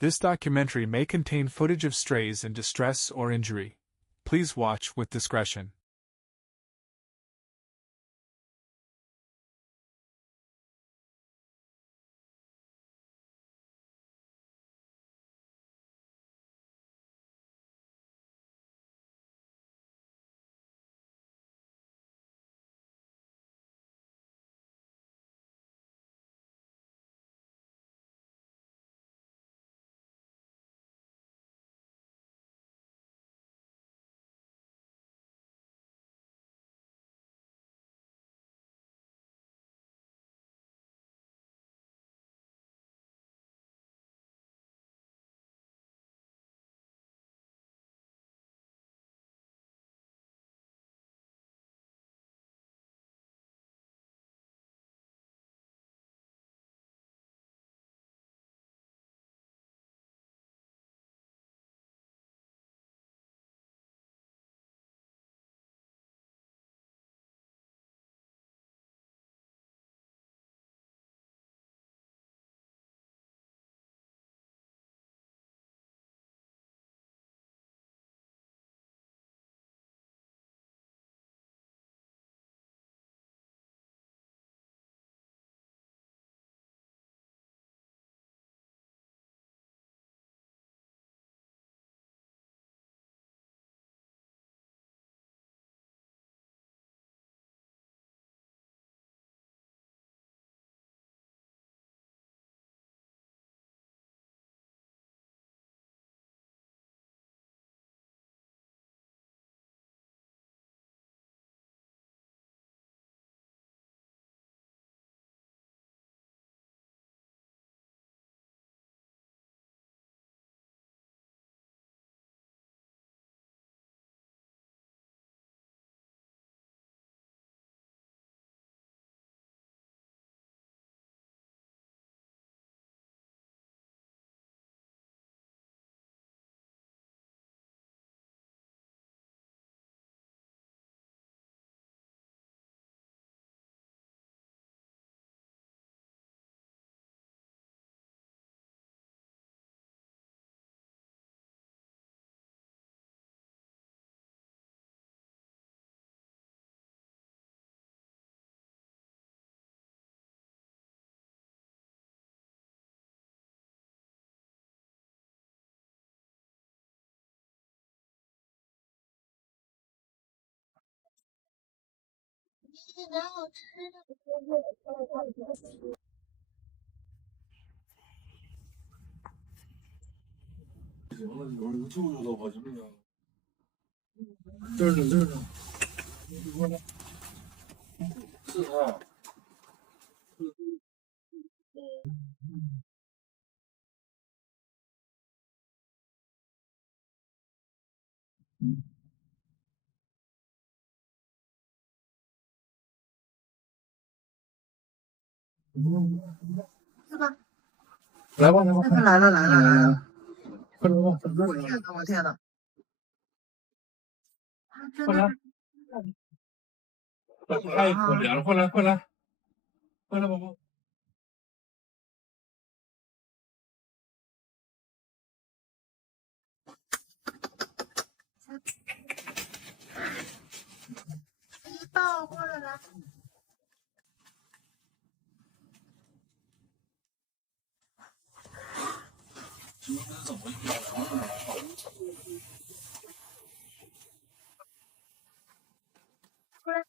This documentary may contain footage of strays in distress or injury. Please watch with discretion.这儿呢，这儿呢，是他。是吧？来吧，来吧，来了，来了，来了！快来吧，我天呐，我天呐！真快来，的太可怜了，快来，快来，快来，宝宝。一抱过来了。今天怎么养成了？过来。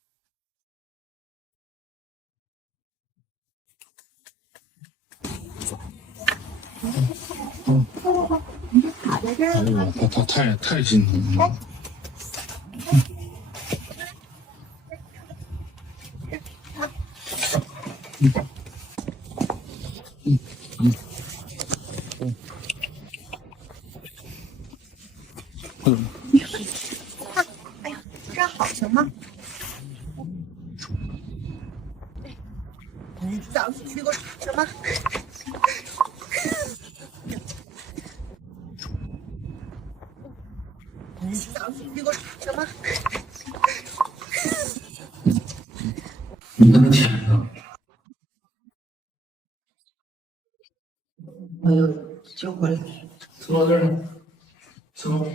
卡在这儿。哎呦，他太心疼了。哎呀，这样好行吗？你早上去过什么？你早上去过什么？我的天哪！哎呦，救过来。吃到这儿呢，吃吧。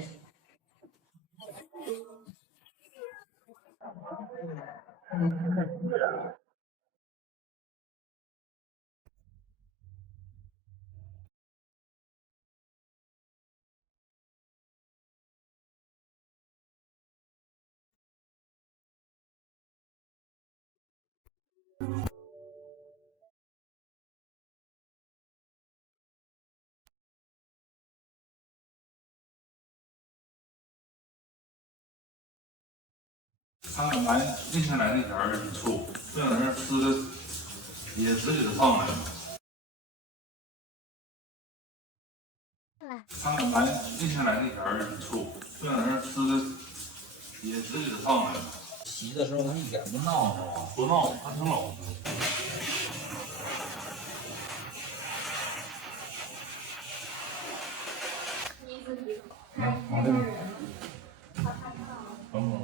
他来那天来那前儿挺臭，就在那儿吃的也直给他上来了。他来那天来那前儿挺臭，就在那儿吃的也直给他上来了。洗的时候他一点不闹是吧？不闹，他挺老实。往这边。等会儿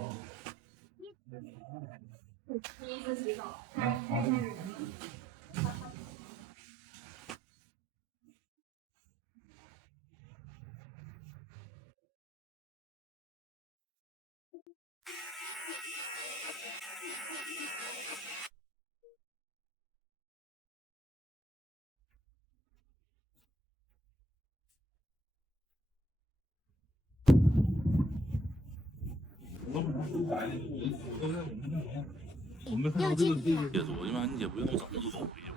啊。往这边。我没看到这个业主，一般你姐不用怎么走回去。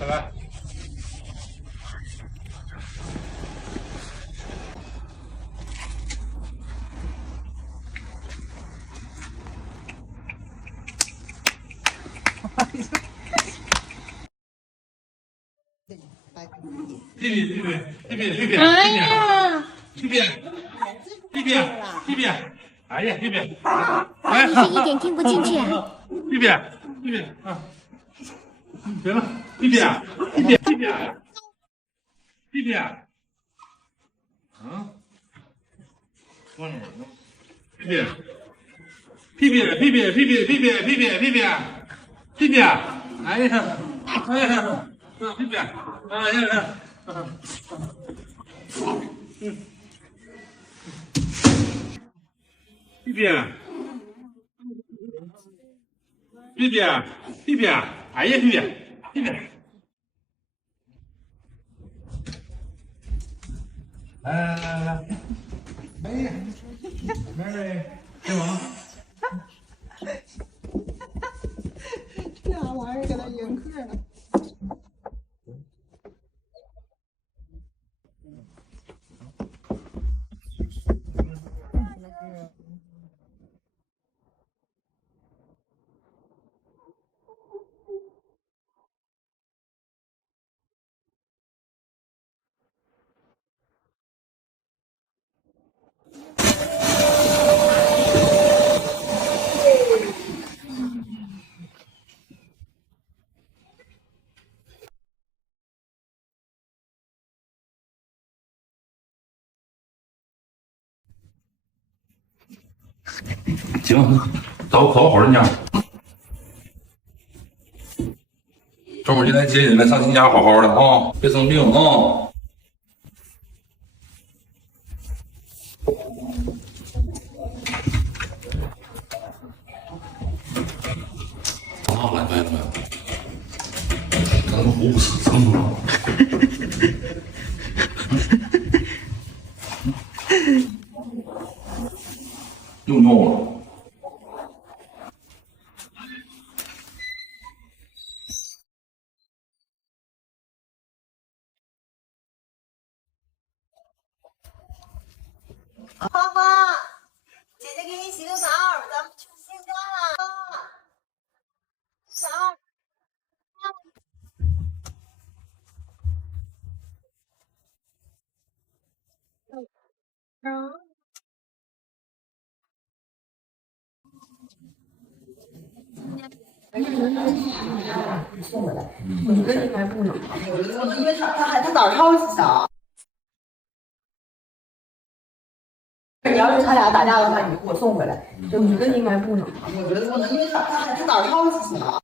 拜拜。屁屁屁屁屁屁屁屁！哎呀！屁屁屁屁屁屁！哎呀，屁屁！哎，你是一点听不进去啊！屁屁屁屁啊！行了，屁屁屁屁屁屁屁屁！啊？放哪儿呢？屁屁屁屁屁屁屁屁屁屁屁屁屁屁屁屁！哎呀哎呀！屁屁！哎呀！屁屁，屁屁，屁屁，哎呀，屁屁，屁屁，来，哎呀，Mary，干嘛？这俩玩意儿给他迎客了。行，找个好人家。正好今天接你来上你家好好的啊，别生病啊。啊，来没？咱们胡不死，成不了。又闹了。爸，姐姐给你洗个澡，咱们去新家了。嫂。嗯。送回来，我觉得应该不能，我觉得不能，因为他早上洗澡。你要是他俩打架的话，你给我送回来。我觉得应该不能，我觉得不能，因为他早上洗澡。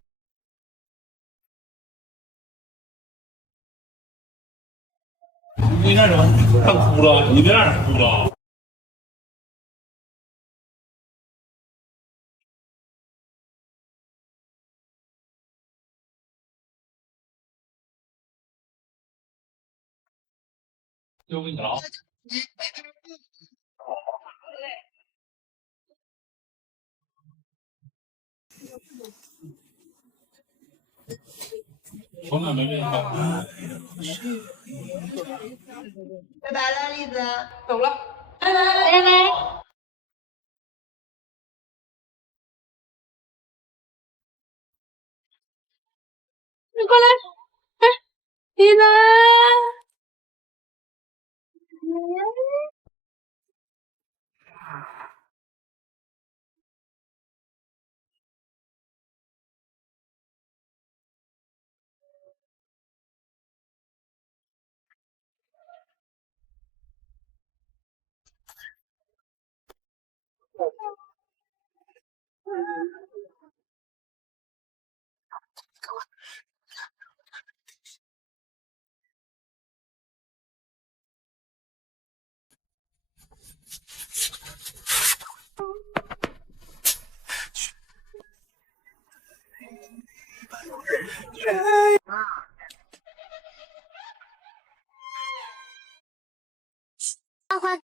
你干什么？他哭了，你这样哭了。交给你了啊。从来没变过。拜拜了，栗子。走了，拜拜。你过来，你呢？花花。